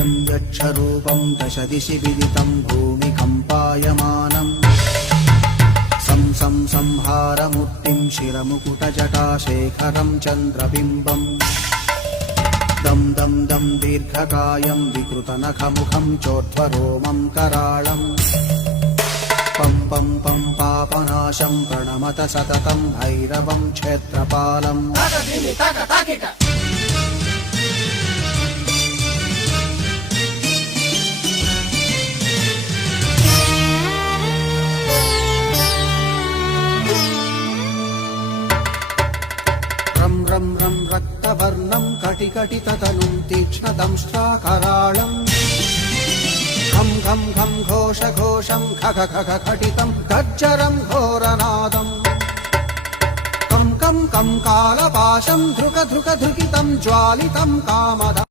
वीर्यं यक्षरूपं दशदिशि विदितं भूमिकम्पायमानम् संहारमूर्तिं शिरमुकुटजटाशेखरं चन्द्रबिम्बम् दं दं दं दीर्घकायं विकृतनखमुखं चोर्ध्वरोमं कराळम् पं पं पं पापनाशं प्रणमत सततं भैरवं क्षेत्रपालम् रं रं रं रक्तवर्णं कटिकटिततनुं तीक्ष्णदंष्ट्राकराळम् घं घं घं घोषघोषं खग खग खटितं गर्जरं घोरनादम् कं कं कं कालपाशं धृक धृक धृकितं ज्वालितं कामद